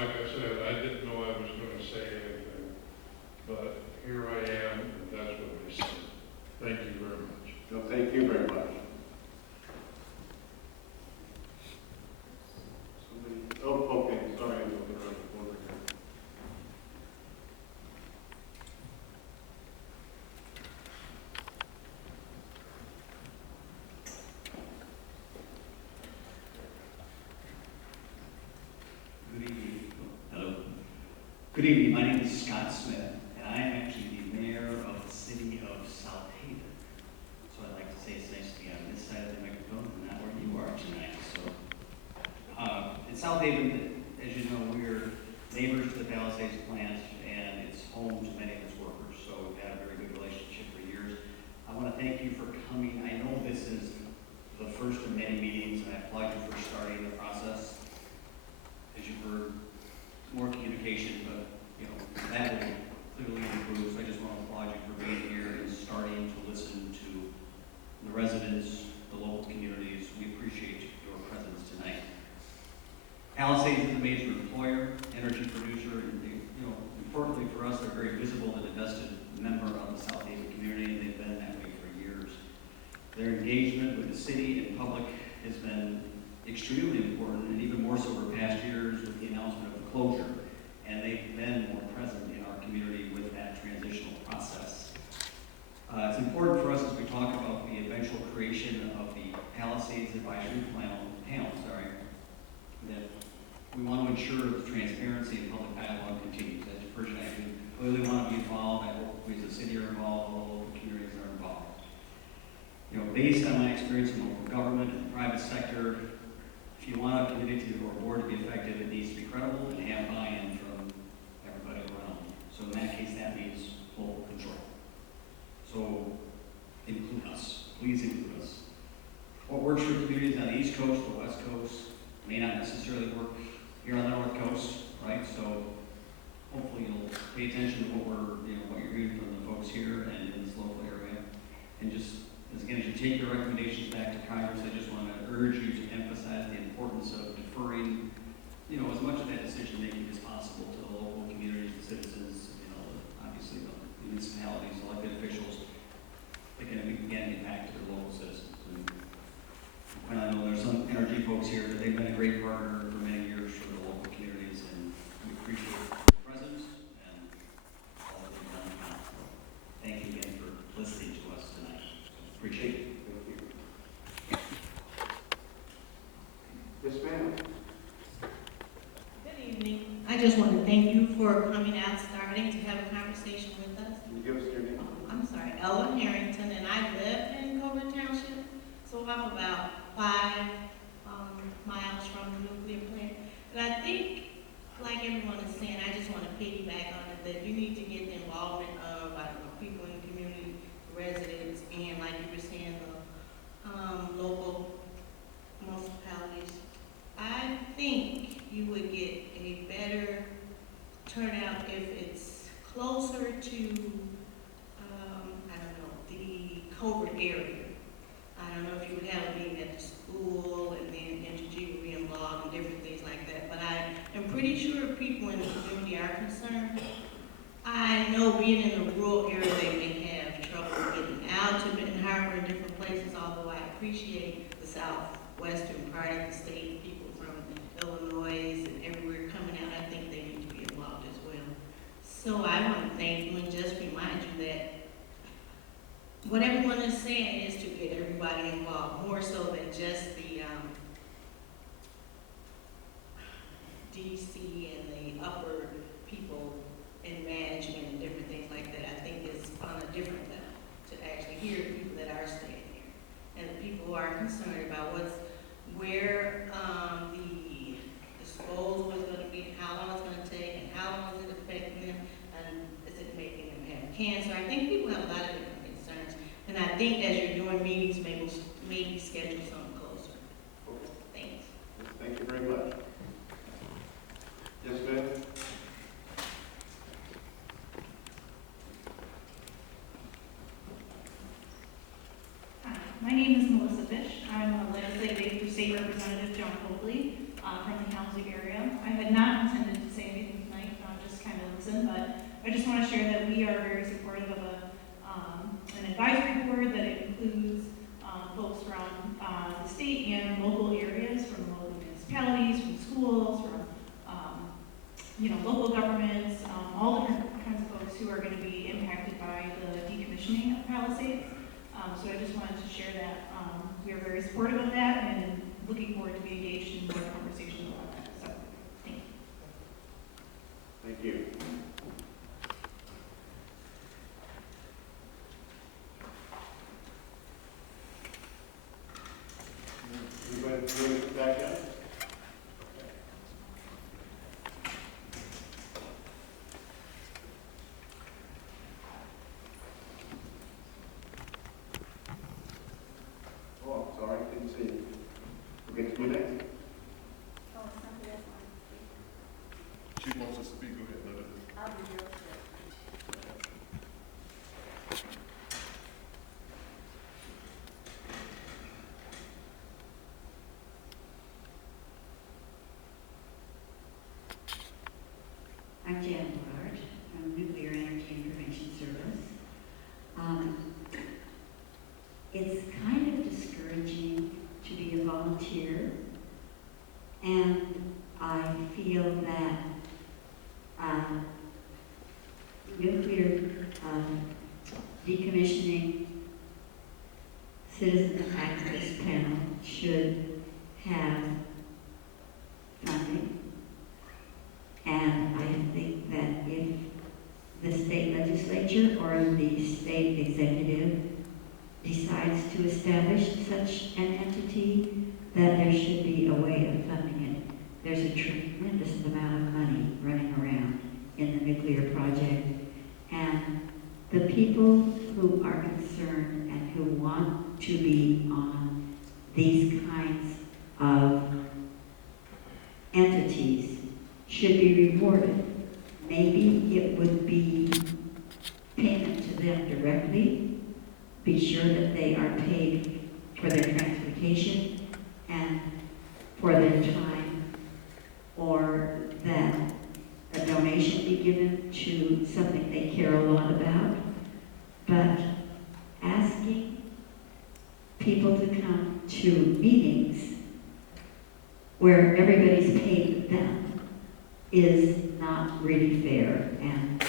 like I said, I didn't know I was gonna say anything, but here I am, and that's what I said. Thank you very much. No, thank you very much. Oh, okay, sorry. Good evening. Hello. Good evening. My name is Scott Smith, and I am actually the mayor of the city of South Haven. So I'd like to say it's nice to be on this side of the microphone and not where you are tonight. So, in South Haven, as you know, we're neighbors to the Palisades plant, and it's home to many of its workers. So we've had a very good relationship for years. I want to thank you for coming. I know this is the first of many meetings, and I applaud you for starting the process. As you've heard, more communication, but that will clearly improve. So I just want to applaud you for being here and starting to listen to the residents, the local communities. We appreciate your presence tonight. Palisades is a major employer, energy producer, and importantly for us, they're very visible and invested member of the South Haven community, and they've been that way for years. Their engagement with the city and public has been extremely important, and even more so over past years with the announcement of the closure. And they've been more present in our community with that transitional process. It's important for us as we talk about the eventual creation of the Palisades Advisory Panel, that we want to ensure the transparency and public dialogue continues. As a person, I do clearly want to be involved. I hope we as a city are involved, all the local communities are involved. Based on my experience in local government and the private sector, if you want a committee or a board to be effective, it needs to be credible and have buy-in from everybody around. So in that case, that means local control. So include us. Please include us. What works for communities on the East Coast, the West Coast, may not necessarily work here on the North Coast, right? So hopefully you'll pay attention to what you're hearing from the folks here and in this local area. And just, as you take your recommendations back to Congress, I just want to urge you to emphasize the importance of deferring, as much of that decision making as possible to the local communities, the citizens, obviously the municipalities, elected officials, that can again impact their local citizens. And I know there's some energy folks here, but they've been a great partner for many years for the local communities, and we appreciate your presence and all that they've done. Thank you again for listening to us tonight. Appreciate it. Yes, ma'am. Good evening. I just want to thank you for coming out, starting to have a conversation with us. Can you give us your name? I'm sorry, Ella Harrington, and I live in Colbert Township, so I'm about 5 miles from the nuclear plant. And I think, like everyone is saying, I just want to piggyback on it, that you need to get the involvement of, people in the community, residents, and like you were saying, the local municipalities. I think you would get a better turnout if it's closer to, the Colbert area. I don't know if you would have a meeting at the school and then Entergy would be involved and different things like that. But I am pretty sure people in the community are concerned. I know being in the rural area, they may have trouble getting out to Benton Harbor and different places, although I appreciate the southwestern part of the state, people from Illinois and everywhere coming out. I think they need to be involved as well. So I want to thank you and just remind you that what everyone is saying is to get everybody involved, more so than just the DC and the upper people in management and different things like that. I think it's on a different level to actually hear the people that are staying here and the people who are concerned about where the disposal is going to be, how long it's going to take, and how long is it affecting them, and is it making them have cancer. I think people have a lot of different concerns, and I think as you're doing meetings, maybe schedule something closer. Okay. Thanks. Thank you very much. Yes, ma'am. Hi, my name is Melissa Fish. I'm a legislative aid for State Representative John Hobley from the Housing area. I had not intended to local governments, all different kinds of folks who are going to be impacted by the decommissioning of Palisades. So I just wanted to share that. We are very supportive of that and looking forward to be engaged in more conversations about that. So, thank you. Thank you. Anybody bring it back in? Oh, I'm sorry, didn't see you. Okay, who next? Oh, it's not the one. She wants to speak, go ahead, let her. I'll be here. I'm Jan Bard from Nuclear Energy Information Service. It's kind of discouraging to be a volunteer, and I feel that nuclear decommissioning citizen activist panel should have funding. And I think that if the state legislature or the state executive decides to establish such an entity, that there should be a way of funding it. There's a tremendous amount of money running around in the nuclear project, and the people who are concerned and who want to be on these kinds of entities should be rewarded. Maybe it would be payment to them directly, be sure that they are paid for their transportation and for their time, or that a donation be given to something they care a lot about. But asking people to come to meetings where everybody's paid them is not really fair, and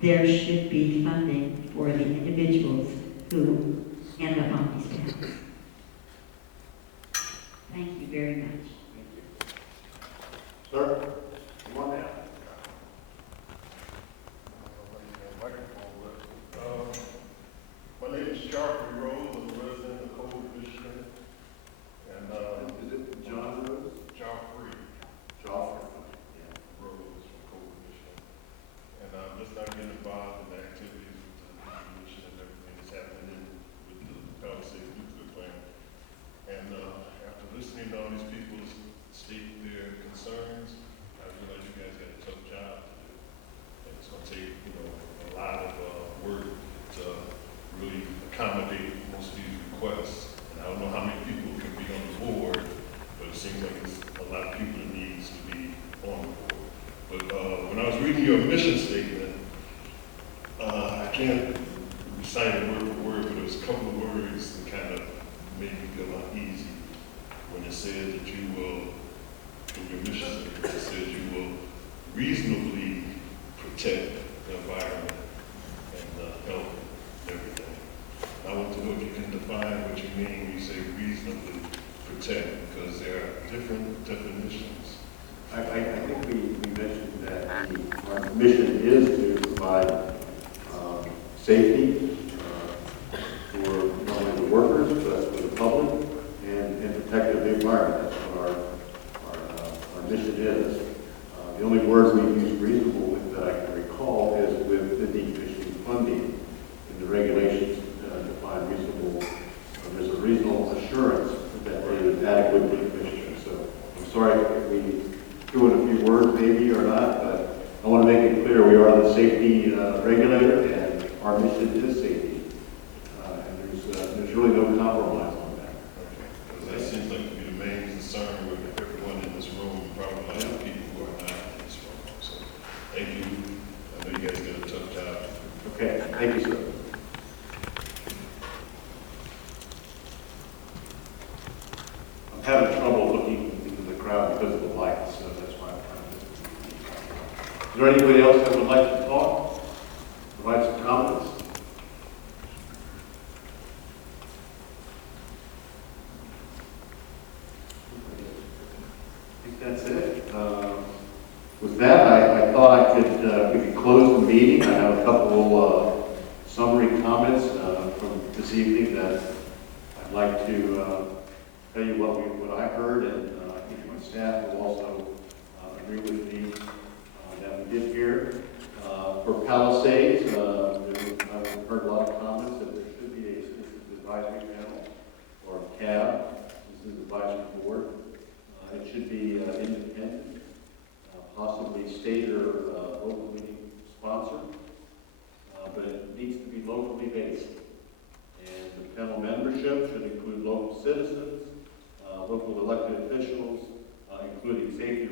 there should be funding for the individuals who end up on these panels. Thank you very much. Sir, come on down. My name is Sharpie Rose, I'm a resident of Cold, Michigan, and, Is it John Rose? Joffrey Joffrey. Rose from Cold, Michigan. And I'm just not getting involved in the activities with the commission and everything that's happening with the Palisades nuclear plant. And, after listening to all these people state their concerns, I realize you guys got a tough job to do. And it's gonna take, a lot of, work to really accommodate most of these requests. And I don't know how many people can be on the board, but it seems like it's a lot of people that needs to be on the board. But when I was reading your mission statement, I can't recite it word for word, but there was a couple of words that kind of made me feel uneasy. When it said that you will, in your mission statement, it says you will reasonably protect the environment and health and everything. I want to know if you can define what you mean when you say reasonably protect, because there are different definitions. I think we mentioned that our mission is to provide safety for not only the workers, but for the public, and protect the environment. That's what our mission is. The only word we use reasonable with that I can recall is with the decommissioning funding. In the regulations define reasonable, there's a reasonable assurance that they would adequately decommission. So I'm sorry if we threw in a few words maybe or not, but I want to make it clear we are the safety regulator, and our mission is safety. And there's really no compromise on that. Because that seems like to be the main concern with everyone in this room, probably a lot of people who are not in this room. So, thank you. I know you guys did a tough job. Okay, thank you, sir. I'm having trouble looking into the crowd because of the lights, so that's why I'm trying to. there anybody else that would like to talk? Provide some comments? I think that's it. With that, I thought we could close the meeting. I have a couple summary comments from this evening that I'd like to tell you what I heard, and I think my staff will also agree with me that we did hear. For Palisades, I've heard a lot of comments that there should be a Citizens Advisory Panel, or CAB, Citizens Advisory Board. It should be independent, possibly state or local meeting sponsored, but it needs to be locally based. And the panel membership should include local citizens, local elected officials, including safety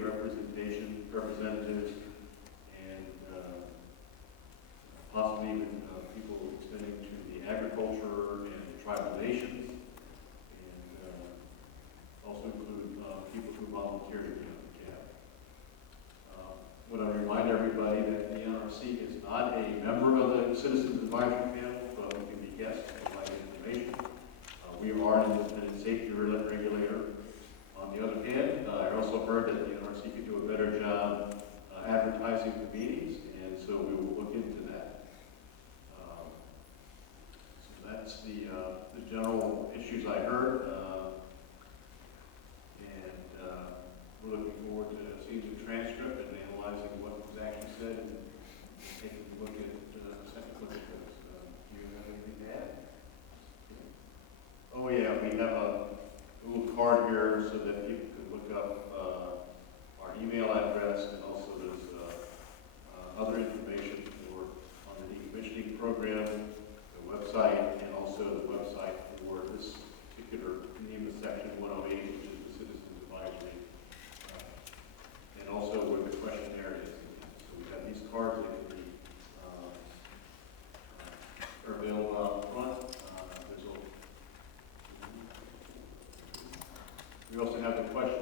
representatives, and possibly even people extending to the agriculture and tribal nations, and also include people who volunteer to be on the CAB. I want to remind everybody that the NRC is not a member of the Citizens Advisory Panel, but we can be guests and provide information. We are an independent safety regulator. On the other hand, I also heard that the NRC could do a better job advertising the meetings, and so we will look into that. So that's the general issues I heard, and we're looking forward to seeing the transcript and analyzing what was actually said and taking a look at the second look at this. Do you have anything to add? Oh yeah, we have a little card here so that people can look up our email address, and also there's other information on the decommissioning program, the website, and also the website for this particular NEMA section 108, which is the Citizens Advisory, and also where the questionnaire is. So we have these cards that can be are available out front. We also have the question